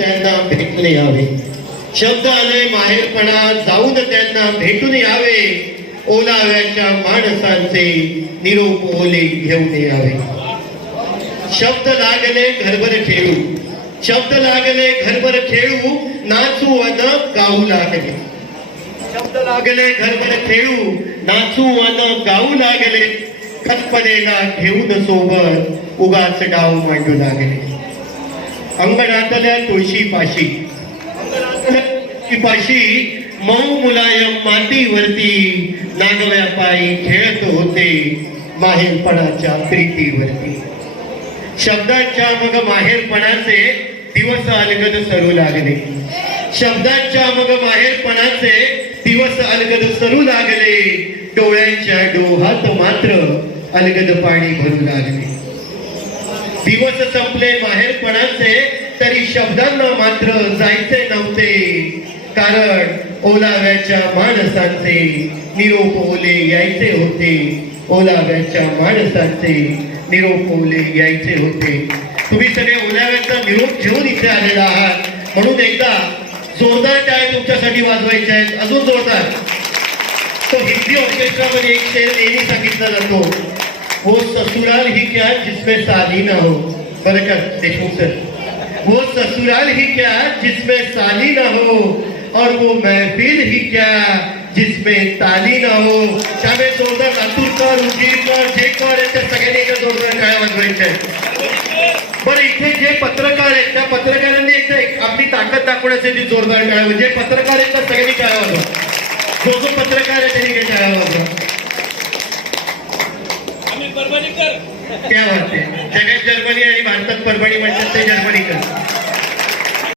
त्यांना भेटून यावे. शब्द आले माहेरपणा जाऊन त्यांना भेटून यावे. ओलाव्याच्या माणसांचे निरोप ओले घेऊन यावे. शब्द लागले घरभर खेळू. शब्द लागले घरभर खेळू नाचू अन गाऊ लागले. शब्द लागले घरभर खेळू नाचू अन गाऊ लागले. खतपणेला घेऊन सोबत उगाच डाव मांडू लागले. अंगणातल्या तुळशी पाशी पाशी मऊ मुलायम मातीवरती नागव्या पायी खेळत होते माहेरपणाच्या प्रीतीवरती. शब्दांच्या मग माहेरपणाचे दिवस अलगद सरू लागले. शब्दांच्या मग माहेरपणाचे दिवस अलगद सरू लागले. डोळ्यांच्या डोहात मात्र अलगद पाणी भरू लागले. दिवस संपले माहेरपणाचे तरी शब्दांना मात्र जायचे नव्हते. कारण ओलाव्याच्या माणसांचे निरोप ओले यायचे होते. ओलाव्याच्या माणसांचे निरोप ओले यायचे होते. तुम्ही सगळे ओलाव्याचा निरोप घेऊन इथे आलेला आहात. म्हणून एकदा जोरदार टाळ्या तुमच्यासाठी वाजवायच्या आहेत. अजून जोरदार. तो हिंदी ऑर्केस्ट्रामध्ये एक शेर नेहमी सांगितला जातो. वो ससुराल ही क्या जिसमें साली ना हो? बरं का देशमुख सर वो ससुराल ही क्या जिसमें साली ना हो? और वो महफिल ही क्या जिसमें ताली ना हो? त्यामुळे जोरदार लातूरकर उजीरकर जेकर यांच्या सगळ्यांनी जोरदार टाळ्या वाजवायच्या आहेत बरं इथे जे पत्रकार आहेत त्या पत्रकारांनी एकदा एक आपली ताकद दाखवण्यासाठी जोरदार वाजवा. जे पत्रकार आहेत त्या सगळ्यांनी टाळ्या वाजवा जो। जो पत्रकार आहे त्यांनी टाळ्या वाजवा परभणीकर. त्या वाटते सगळ्यात जर्मनी आणि भारतात परभणी म्हणतात ते जर्मनीकर.